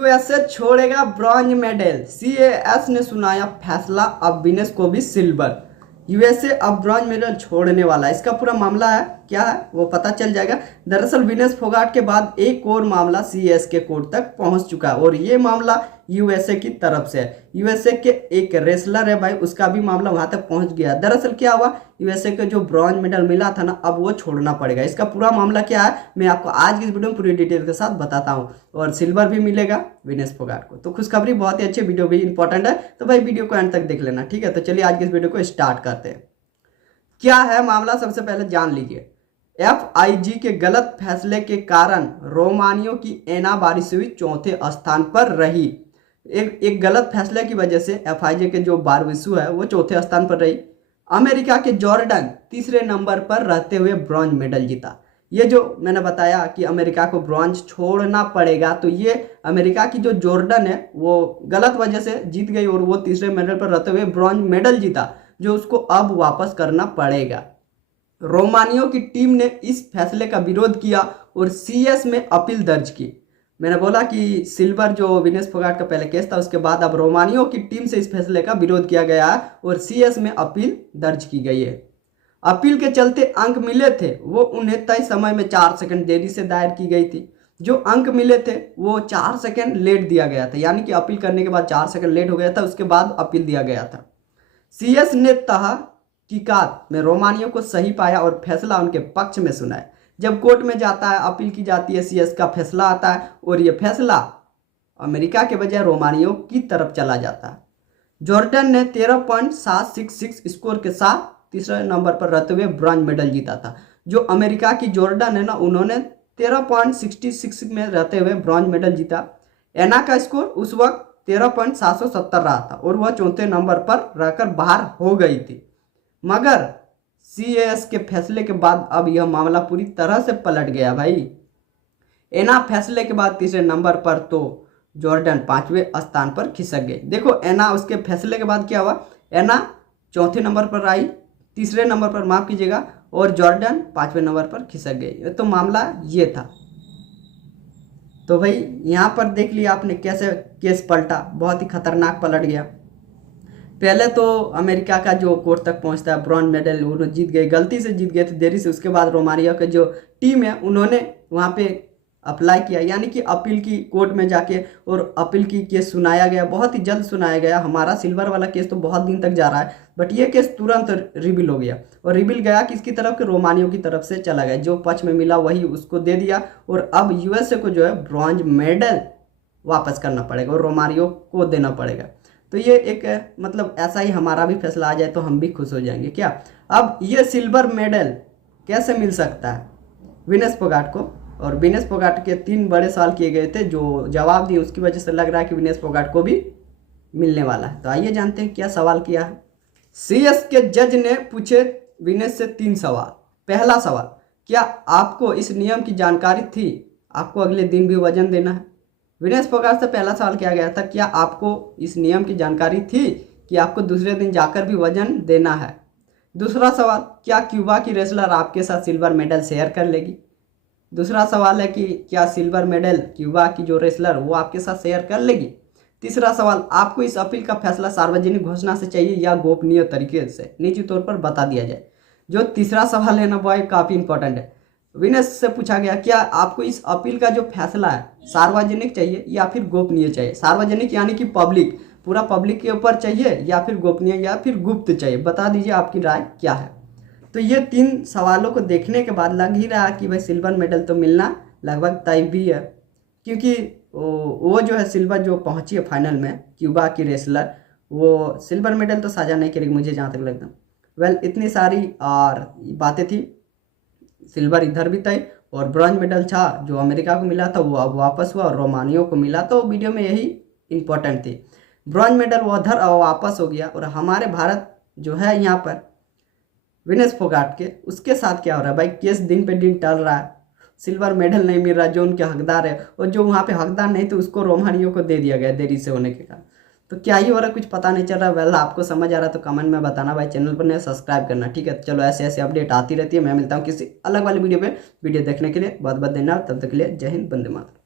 USA छोड़ेगा bronze medal, CAS ने सुनाया फैसला, अब विनेश को भी सिल्वर। यूएसए अब ब्रॉन्ज मेडल छोड़ने वाला है। इसका पूरा मामला है क्या है वो पता चल जाएगा। दरअसल विनेश फोगाट के बाद एक और मामला सीएएस के कोर्ट तक पहुंच चुका है और ये मामला यूएसए की तरफ से है। यूएसए के एक रेसलर है भाई, उसका भी मामला वहां तक पहुंच गया। दरअसल क्या हुआ, यूएसए को जो ब्रॉन्ज मेडल मिला था ना, अब वो छोड़ना पड़ेगा। इसका पूरा मामला क्या है मैं आपको आज की इस वीडियो में पूरी डिटेल के साथ बताता हूँ। और सिल्वर भी मिलेगा विनेश फोगाट को। तो खुशखबरी बहुत ही अच्छी, वीडियो भी इंपॉर्टेंट है, तो भाई वीडियो को एंड तक देख लेना, ठीक है। तो चलिए आज की इस वीडियो को स्टार्ट करते हैं। क्या है मामला सबसे पहले जान लीजिए। एफआईजी के गलत फैसले के कारण रोमानियों की एना बारिशवी चौथे स्थान पर रही। एक गलत फैसले की वजह से एफआईजी के जो बारविसु है वो चौथे स्थान पर रही। अमेरिका के जॉर्डन तीसरे नंबर पर रहते हुए ब्रॉन्ज मेडल जीता। ये जो मैंने बताया कि अमेरिका को ब्रॉन्ज छोड़ना पड़ेगा, तो ये अमेरिका की जो जॉर्डन है वो गलत वजह से जीत गई और वो तीसरे मेडल पर रहते हुए ब्रॉन्ज मेडल जीता, जो उसको अब वापस करना पड़ेगा। रोमानियों की टीम ने इस फैसले का विरोध किया और सीएस में अपील दर्ज की। मैंने बोला कि सिल्वर जो विनेश फोगाट का पहले केस था, उसके बाद अब रोमानियों की टीम से इस फैसले का विरोध किया गया है और सीएस में अपील दर्ज की गई है। अपील के चलते अंक मिले थे वो उन्हें तय समय में 4 सेकंड देरी से दायर की गई थी। जो अंक मिले थे वो 4 सेकंड लेट दिया गया था, यानी कि अपील करने के बाद 4 सेकंड लेट हो गया था, उसके बाद अपील दिया गया था। सीएस ने तहकीकात में रोमानियों को सही पाया और फैसला उनके पक्ष में सुनाया। जब कोर्ट में जाता है, अपील की जाती है, सीएस का फैसला आता है और यह फैसला अमेरिका के बजाय रोमानियों की तरफ चला जाता है। जॉर्डन ने 13.766 स्कोर के साथ तीसरे नंबर पर रहते हुए ब्रॉन्ज मेडल जीता था। जो अमेरिका की जॉर्डन है ना, उन्होंने 13.66 में रहते हुए ब्रॉन्ज मेडल जीता। एना का स्कोर उस वक्त 13.770 रहा था और वह चौथे नंबर पर रहकर बाहर हो गई थी। मगर सीएस के फैसले के बाद अब यह मामला पूरी तरह से पलट गया भाई। एना फैसले के बाद तीसरे नंबर पर, तो जॉर्डन 5वें स्थान पर खिसक गए। देखो एना उसके फैसले के बाद क्या हुआ, एना चौथे नंबर पर आई, तीसरे नंबर पर माफ कीजिएगा, और जॉर्डन 5वें नंबर पर खिसक गई। तो मामला ये था। तो भाई यहाँ पर देख लिया आपने कैसे केस पलटा, बहुत ही खतरनाक पलट गया। पहले तो अमेरिका का जो कोर्ट तक पहुंचता है, ब्रॉन्ज मेडल वो जीत गए, गलती से जीत गए थे, देरी से। उसके बाद रोमानिया का जो टीम है उन्होंने वहाँ पे अप्लाई किया, यानी कि अपील की कोर्ट में जाके, और अपील की केस सुनाया गया, बहुत ही जल्द सुनाया गया। हमारा सिल्वर वाला केस तो बहुत दिन तक जा रहा है, बट ये केस तुरंत रिवील हो गया। और रिवील गया किसकी तरफ के, रोमानियों की तरफ से चला गया। जो पक्ष में मिला वही उसको दे दिया और अब यूएसए को जो है ब्रॉन्ज मेडल वापस करना पड़ेगा और रोमानियों को देना पड़ेगा। तो ये एक मतलब ऐसा ही हमारा भी फैसला आ जाए तो हम भी खुश हो जाएंगे क्या। अब ये सिल्वर मेडल कैसे मिल सकता है विनेश फोगाट को, और विनेश फोगाट के 3 बड़े सवाल किए गए थे, जो जवाब दिए उसकी वजह से लग रहा है कि विनेश फोगाट को भी मिलने वाला है। तो आइए जानते हैं क्या सवाल किया है। सीएस के जज ने पूछे विनेश से 3 सवाल। पहला सवाल, क्या आपको इस नियम की जानकारी थी, आपको अगले दिन भी वजन देना है। विनेश फोगाट से पहला सवाल किया गया था, क्या आपको इस नियम की जानकारी थी कि आपको दूसरे दिन जाकर भी वजन देना है। दूसरा सवाल, क्या क्यूबा की रेसलर आपके साथ सिल्वर मेडल शेयर कर लेगी। दूसरा सवाल है कि क्या सिल्वर मेडल क्यूबा की जो रेसलर वो आपके साथ शेयर कर लेगी। तीसरा सवाल, आपको इस अपील का फैसला सार्वजनिक घोषणा से चाहिए या गोपनीय तरीके से, निजी तौर पर बता दिया जाए। जो तीसरा सवाल है ना भाई काफ़ी इंपॉर्टेंट है। विनेश से पूछा गया, क्या आपको इस अपील का जो फैसला है सार्वजनिक चाहिए या फिर गोपनीय चाहिए। सार्वजनिक यानी कि पब्लिक, पूरा पब्लिक के ऊपर चाहिए, या फिर गोपनीय या फिर गुप्त चाहिए, बता दीजिए आपकी राय क्या है। तो ये 3 सवालों को देखने के बाद लग ही रहा कि भाई सिल्वर मेडल तो मिलना लगभग तय भी है, क्योंकि वो जो है सिल्वर जो पहुंची है फाइनल में, क्यूबा की रेसलर, वो सिल्वर मेडल तो साझा नहीं करेगी मुझे जहाँ तक लगता है। वेल इतनी सारी और बातें थी। सिल्वर इधर भी तय और ब्रॉन्ज मेडल था जो अमेरिका को मिला था वो अब वापस हुआ और रोमानियों को मिला। तो वीडियो में यही इंपॉर्टेंट थी। ब्रॉन्ज मेडल वो उधर वापस हो गया और हमारे भारत जो है यहाँ पर विनेश फोगाट के, उसके साथ क्या हो रहा है भाई, केस दिन पे दिन टल रहा है, सिल्वर मेडल नहीं मिल रहा जो उनके हकदार है, और जो वहाँ पे हकदार नहीं थे उसको रोमानियों को दे दिया गया देरी से होने के कारण। तो क्या ही हो रहा है कुछ पता नहीं चल रहा। वेल आपको समझ आ रहा है तो कमेंट में बताना भाई, चैनल पर नहीं सब्सक्राइब करना, ठीक है। चलो ऐसे ऐसे अपडेट आती रहती है। मैं मिलता हूँ किसी अलग वाली वीडियो पे। वीडियो देखने के लिए बहुत बहुत धन्यवाद। तब तक के लिए जय हिंद, वंदे मातरम।